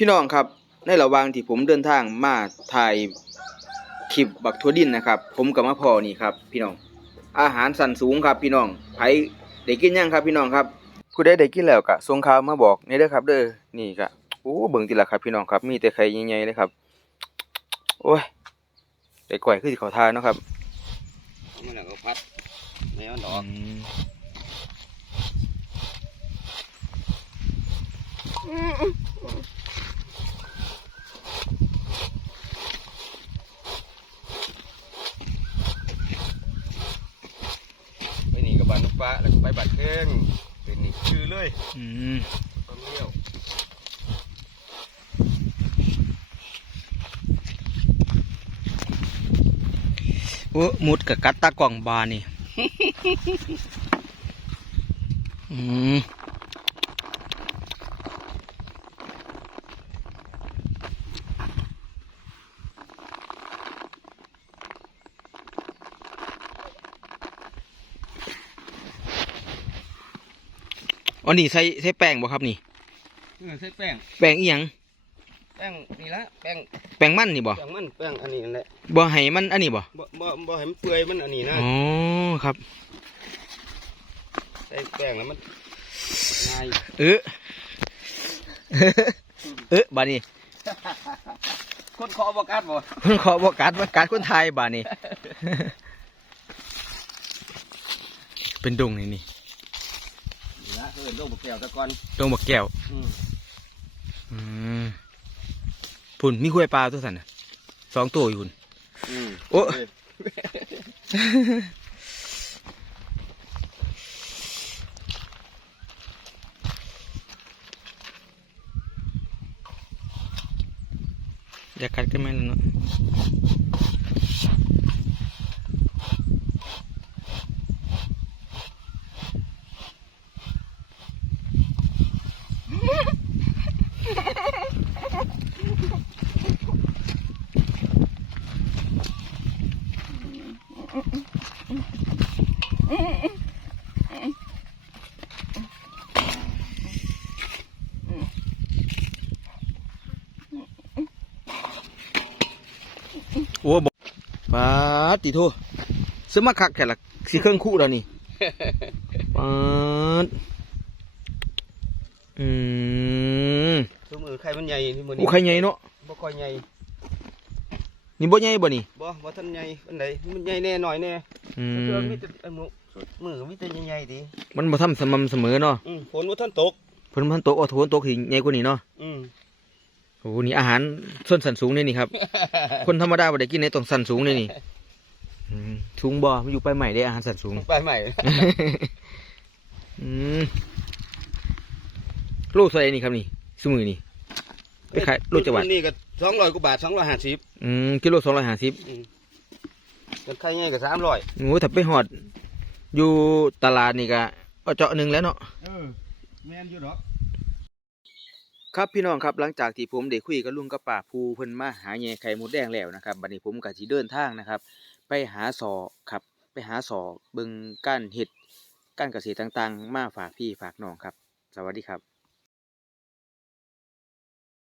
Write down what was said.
พี่น้องครับในระหว่างที่ผมเดินทางมาถ่ายคลิปบักทัวดินนะครับ ผมกับมาพอนี่ครับ พี่น้อง อาหารสันสูงครับ พี่น้องไผได้กินยังครับ พี่น้องครับผู้ใดได้กินแล้วก็ส่งข่าวมาบอกนี่เด้อครับ เด้อนี่ก็โอ้เบิ่งติละครับ พี่น้องครับ มีแต่ไข่ใหญ่ๆเลยครับ โอ้ยได้ก่อยคือสิเขาทานเนาะครับมันแล้วก็พัดไม่มันออกอืม ไอ้นี่ กับบานนกปลาแล้วก็ไปบัดเครื่องเป็นนี่ชื่อเลยอืมต้นเลี้ยวโอ้มุดกับกัดตากล่องบานี่ อืม อันนี้ใส่ใส่แป้งบ่ครับนี่เออใส่แป้ง แป้งอีหยังแป้งนี่ละแป้งแป้งมันนี่บ่แป้งมันแป้งอันนี้นั่นแหละบ่ให้มันอันนี้บ่บ่บ่บ่ให้มันเปื่อยมันอันนี้นะอ๋อครับใส่แป้งแล้วมันง่ายเออเออบานี่คนขอบอกกัดบ่คนขอบอกการว่าการคนไทยบานี่เป็นดงนี่นี่นี่ละ เออโดนบกแก้วตะกอนดงบักแก้วอืมอืมพุ่นมีห้วยปลาตัวสันน่ะสองตัวอยู่พุ่นอืมโอ้เออยากกัดกันไหมล่ะเนาะ โอ้บอกปาดติโทสมาคักแค่ละสีเครื่องคู่แล้วนี่ปาดอืมคือมือไข่มันใหญ่ที่มือโอ้ไข่ใหญ่เนาะบ่ค่อยใหญ่ นี่บ่ใหญ่บ่นี่บ่บ่ทันใหญ่ปานใดมันใหญ่แน่หน่อยแน่อืเพื่อมมีแต่ไอ้หมูมือมีแต่ใหญ่ๆดีมันบ่ทำสม่ำเสมอเนาะอืมฝนบ่ทันตกเพิ่นมันตกเอาโถนตกหิใหญ่กว่านี้เนาะอืมโอ้โหนี่อาหารส่วนสันสูงนี่นี่ครับ คนธรรมดาบ่ได้กินในต้องสันสูงนี่นี่อืมสูงบ่มันอยู่ไปใหม่ได้อาหารสันสูงไปใหม่อืมโลเท่าไหร่นี่ครับนี่สมือนี่ไปขายโลจังหวัดนี่ก็ สองร้อยกว่าบาทสองร้อยห้าสิบอืมกิโลสองร้อยห้าสิบเป็นไข่ใหญ่ก็สามร้อยโอ้ถ้าไปหอด อยู่ตลาดนี่ก็เอาเจาะหนึ่งแล้วเนาะเออแม่นอยู่ดอกครับพี่น้องครับหลังจากที่ผมได้คุยกับลุงกับป้าภูเพิ่นมาหาแหย่ไข่มดแดงแล้วนะครับบัดนี้ผมก็สิเดินทางนะครับ ไปหาสอครับ ไปหาสอเบิ่งการเฮ็ดการเกษตรต่างๆ มาฝากพี่ฝากน้องครับ สวัสดีครับ